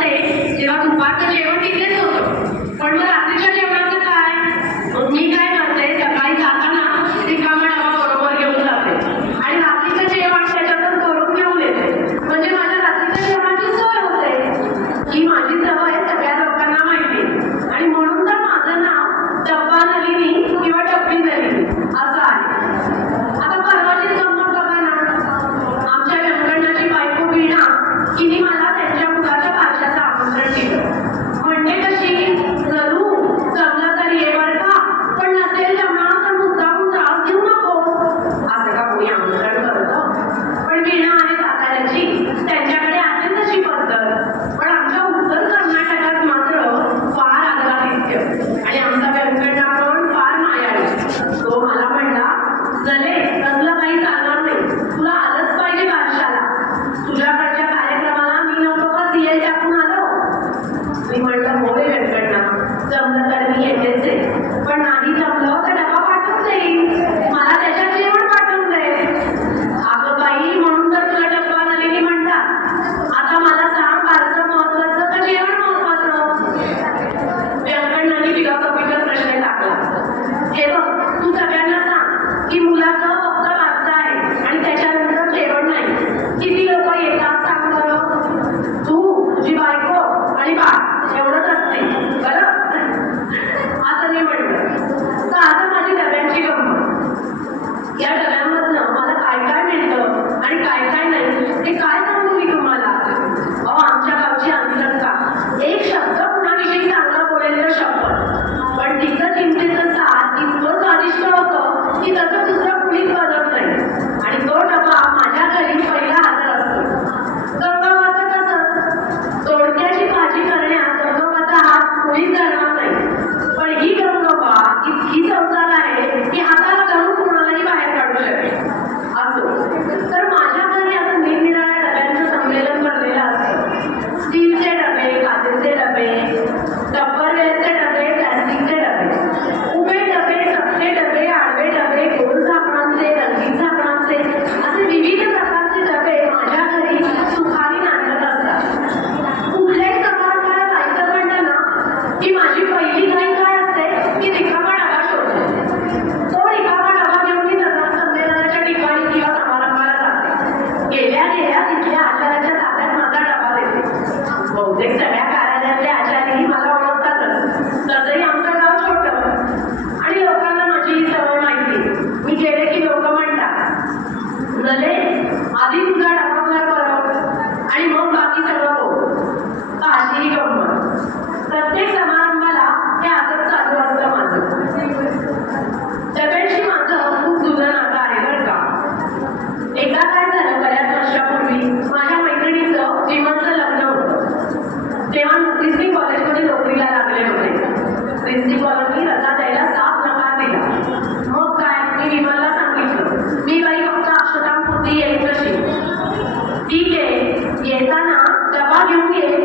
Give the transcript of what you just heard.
जाते तेव्हा दुपारचं जेवण तिथेच होतं, पण मग रात्रीच्या जेवणाचं काय? मी काय करते, सकाळी जाताना रिकामा डबा बरोबर घेऊन जाते आणि रात्रीचं जेवण त्याच्यातच करून घेऊन येते, म्हणजे माझ्या रात्रीच्या जेवणाची सोय होते. ही माझी सवय सगळ्या लोकांना माहिती आणि म्हणून तर माझं नाव डब्बा नलिनी किंवा डब्बी नलिनी असं आहे. आता परवाचीच गंमत बघा ना, आमच्या व्यंकटनाची बायको वीणा तिने मला त्यांच्या मुलाच्या भाषाचं आमंत्रण दिलं. म्हणते कशी, जणू जमलं तर ये बरं का, पण नसेल जमणार तर मुद्दामून त्रास देऊ नको. असं का कोणी आमंत्रण करतं? पण वीणा आहे साताऱ्याची, त्यांच्याकडे असेल तशी पद्धत. पण आमच्या उत्तर कर्नाटकात मात्र फार आग्रहातिथ्य आणि आमचा व्यंकटना पण फार मायाळू. तो मला म्हणला, जले तसलं काही चालणार नाही, तुला आलंच पाहिजे बारशाला. तुझ्याकडच्या कार्यक्रमाला मी नको का सीएल टाकून आलो? मी म्हणलं हो रे व्यंकटना, जमलं तर मी येतेच आहे, पण नाही जमलं तर डबा पाठवून देईन, मला त्याच्यात जेवण पाठवून दे. अगं बाई, म्हणून तर तुला डब्बा नलिनी म्हणतात. आता मला सांग, फारसं महत्वाचं का जेवण महत्वाचं? व्यंकटनाने फिलॉसॉफिकल प्रश्न टाकला. हे बघ, तू सगळ्यांना सांग की मुलाचं फक्त वाचता आहे आणि त्याच्यानंतर जेवण नाही. किती लोक येतात सांग बरं? तू, तुझी बायको आणि बाळ एवढंच असते बरं. असं मी म्हटलं. तर आता माझी डब्यांची गंमत. या डब्यांमधनं मला काय काय मिळतं आणि काय काय नाही हे काय सांगू मी तुम्हाला? अहो, आमच्या गावची अंतरका एक शब्द कुणाविषयी चांगला बोलेल तर शपथ, पण तिचं चिंतेचं साथ इतकं स्वादिष्ट होतं की तसं दुसरं कुणीच बनत नाही. आणि तो डबा माझ्या घरी पहिला हजर असतो. गंगाबाचं कसं, दोडक्याची भाजी करण्यात गंगाबाचा हात कुणीच धरणार नाही, पण ही गंगाबा इतकी चवदार आहे की हाताला धरून कोणालाही बाहेर काढू शकेल. असो, तर माझ्या घरी असं निरनिराळ्या डब्यांचं संमेलन भरलेलं असतं. स्टीलचे डबे, काचेचे डबे, डब्बरवेलचे डबे, प्लॅस्टिकचे डबे, उभे डबे, चपटे डबे, आडवे डबे, गोल झाकणांचे, रंगीत झाकणांचे, असे विविध प्रकारचे डबे माझ्या घरी सुखाने नांदत असतात. कुठल्याही समारंभाला जायचं म्हणलं ना की माझी पहिली घाई काय असते की रिकामा डबा शोधणे. तो रिकामा डबा घेऊन मी संमेलनाच्या ठिकाणी किंवा समारंभाला जाते. गेल्या गेल्या तिथल्या आचार्याच्या ताब्यात माझा डबा देते. बहुतेक सगळ्या कार्यालयातले आचार्यही मला ओळखतातच. तसंही आमचं गाव छोटं आणि लोकांना माझी ही सवय माहिती. मी गेले की लोक म्हणतात, जले आधी तुझा डबा भर बरं आणि मग बाकी सगळं हो. तर अशी ही गंमत. प्रत्येक समारंभाला हे असंच चालू असतं माझं. डब्यांशी माझं खूप जुनं नातं आहे बरं का. एकदा काय झालं, बऱ्याच वर्षापूर्वी माझ्या मैत्रिणीचं विमानचं लग्न होतं. तेव्हा प्रिन्सिपल कॉलेजमध्ये नोकरीला लागले होते. प्रिन्सिपॉलनी रजा द्यायला साफ नकार दिला. मग काय, मी विमानला सांगितलं, मी बाई फक्त अक्षतांपुरती येईल कशी. ठीक आहे, येताना डबा घेऊन ये